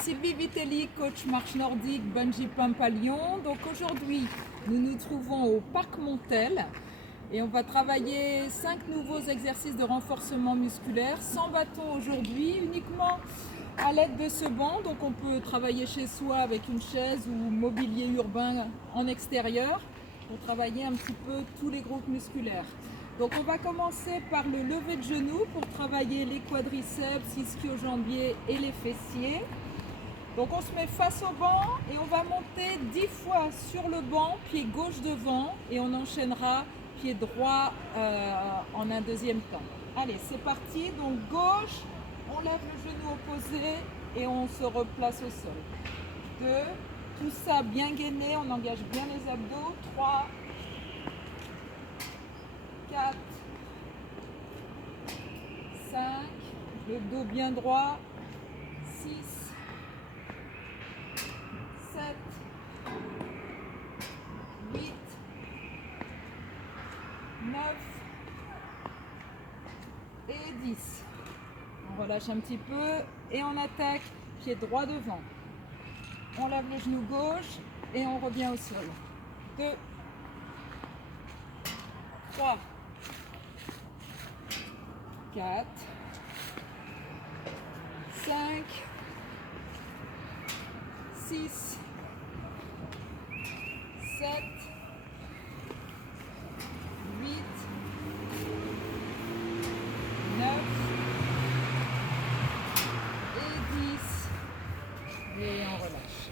Sylvie Vitelli, coach marche nordique, bungee pump à Lyon. Donc aujourd'hui, nous nous trouvons au Parc Montel et on va travailler 5 nouveaux exercices de renforcement musculaire, sans bâton aujourd'hui, uniquement à l'aide de ce banc. Donc on peut travailler chez soi avec une chaise ou mobilier urbain en extérieur pour travailler un petit peu tous les groupes musculaires. Donc on va commencer par le lever de genoux pour travailler les quadriceps, ischio-jambiers et les fessiers. Donc on se met face au banc et on va monter 10 fois sur le banc, pied gauche devant, et on enchaînera pied droit en un deuxième temps. Allez, c'est parti. Donc gauche, on lève le genou opposé et on se replace au sol. 2, tout ça bien gainé, on engage bien les abdos. 3, 4, 5, le dos bien droit. 6, 7, 8, 9 et 10. On relâche un petit peu et on attaque pied droit devant. On lève le genou gauche et on revient au sol. 2, 3, 4, 5, 6, 7, 8, 9 et 10. Et on relâche.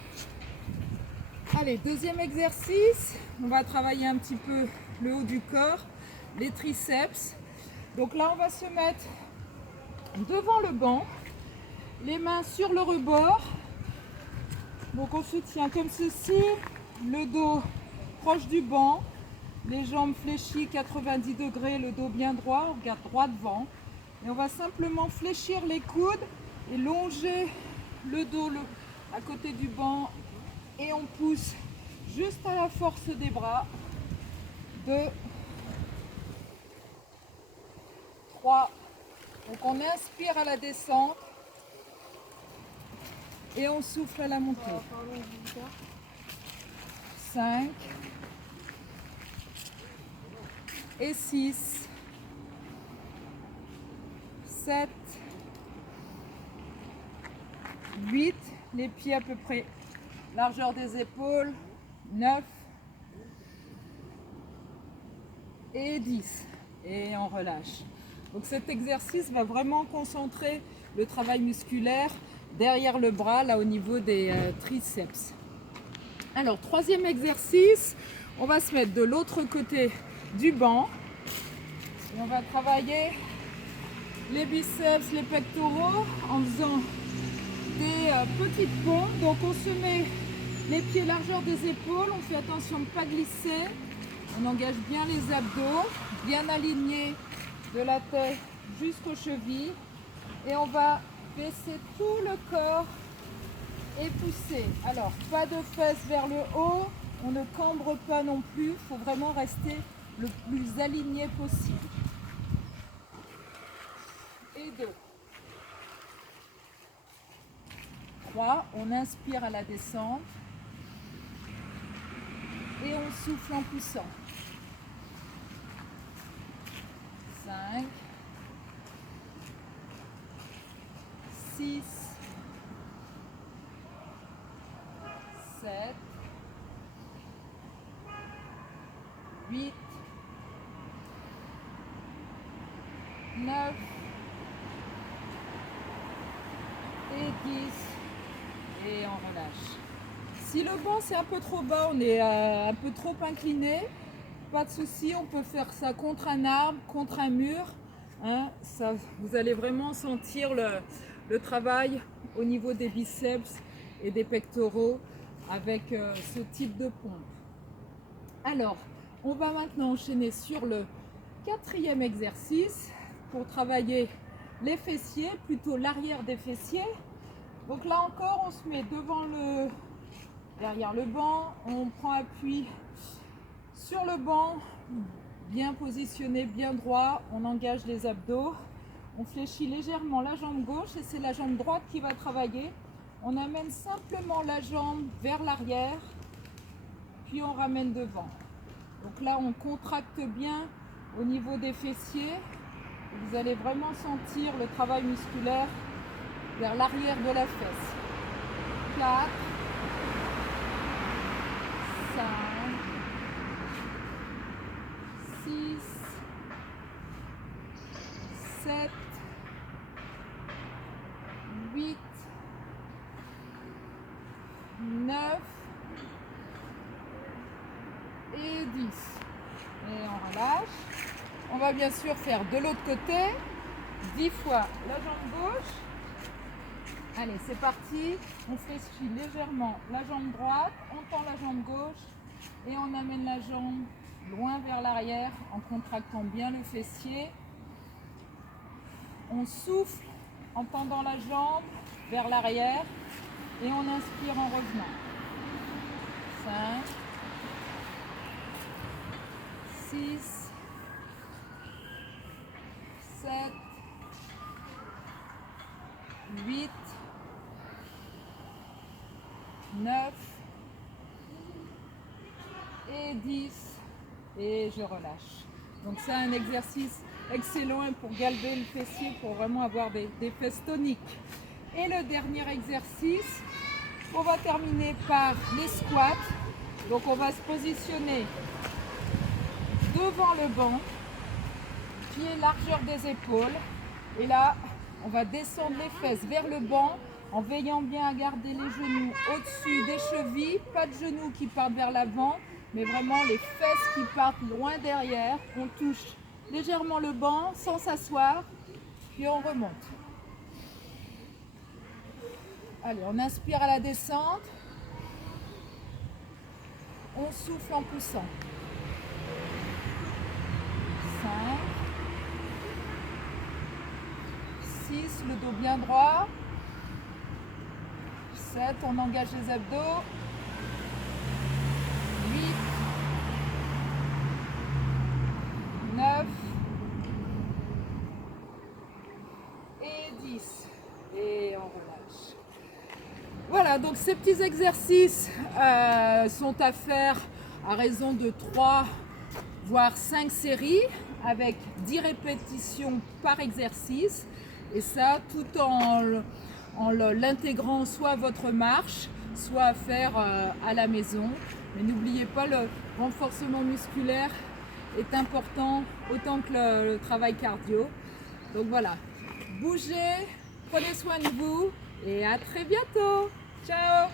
Allez, deuxième exercice. On va travailler un petit peu le haut du corps, les triceps. Donc là, on va se mettre devant le banc, les mains sur le rebord. Donc on se tient comme ceci, le dos proche du banc, les jambes fléchies 90 degrés, le dos bien droit, on regarde droit devant. Et on va simplement fléchir les coudes et longer le dos à côté du banc. Et on pousse juste à la force des bras. 2, 3. Donc on inspire à la descente. Et on souffle à la montée. 5 et 6, 7, 8, les pieds à peu près largeur des épaules, 9 et 10. Et on relâche. Donc cet exercice va vraiment concentrer le travail musculaire derrière le bras, là au niveau des triceps. Alors, troisième exercice, on va se mettre de l'autre côté du banc. Et on va travailler les biceps, les pectoraux en faisant des petites pompes. Donc on se met les pieds largeur des épaules, on fait attention de ne pas glisser. On engage bien les abdos, bien alignés de la tête jusqu'aux chevilles. Et on va baisser tout le corps et pousser. Alors, pas de fesses vers le haut, on ne cambre pas non plus, il faut vraiment rester le plus aligné possible. Et 2. 3, on inspire à la descente et on souffle en poussant. 5, 6, 7, 8, 9 et 10 et on relâche. Si le banc c'est un peu trop bas, on est un peu trop incliné, pas de souci, on peut faire ça contre un arbre, contre un mur. Hein, ça, vous allez vraiment sentir le travail au niveau des biceps et des pectoraux avec ce type de pompe. Alors, on va maintenant enchaîner sur le quatrième exercice pour travailler les fessiers, plutôt l'arrière des fessiers. Donc là encore, on se met derrière le banc, on prend appui sur le banc, bien positionné, bien droit, on engage les abdos, on fléchit légèrement la jambe gauche et c'est la jambe droite qui va travailler On amène simplement la jambe vers l'arrière, puis on ramène devant. Donc là, on contracte bien au niveau des fessiers. Vous allez vraiment sentir le travail musculaire vers l'arrière de la fesse. 4, 5, 6, 7, 8, 9 et 10. Et on relâche. On va bien sûr faire de l'autre côté. 10 fois la jambe gauche. Allez, c'est parti. On fléchit légèrement la jambe droite, on tend la jambe gauche et on amène la jambe loin vers l'arrière en contractant bien le fessier. On souffle en tendant la jambe vers l'arrière et on inspire en revenant. 5, 6, 7, 8, 9 et 10 et je relâche. Donc c'est un exercice excellent pour galber le fessier, pour vraiment avoir des fesses toniques. Et le dernier exercice, on va terminer par les squats. Donc on va se positionner devant le banc, pied largeur des épaules. Et là, on va descendre les fesses vers le banc en veillant bien à garder les genoux au-dessus des chevilles. Pas de genoux qui partent vers l'avant, mais vraiment les fesses qui partent loin derrière. On touche légèrement le banc sans s'asseoir, puis on remonte. Allez, on inspire à la descente. On souffle en poussant. 5, 6, le dos bien droit. 7, on engage les abdos. 8, 9 et 10. Et on relâche. Voilà, donc ces petits exercices sont à faire à raison de 3 voire 5 séries avec 10 répétitions par exercice. Et ça, tout en l'intégrant soit à votre marche, soit à faire à la maison. Mais n'oubliez pas, le renforcement musculaire est important autant que le travail cardio. Donc voilà, bougez, prenez soin de vous et à très bientôt. Ciao!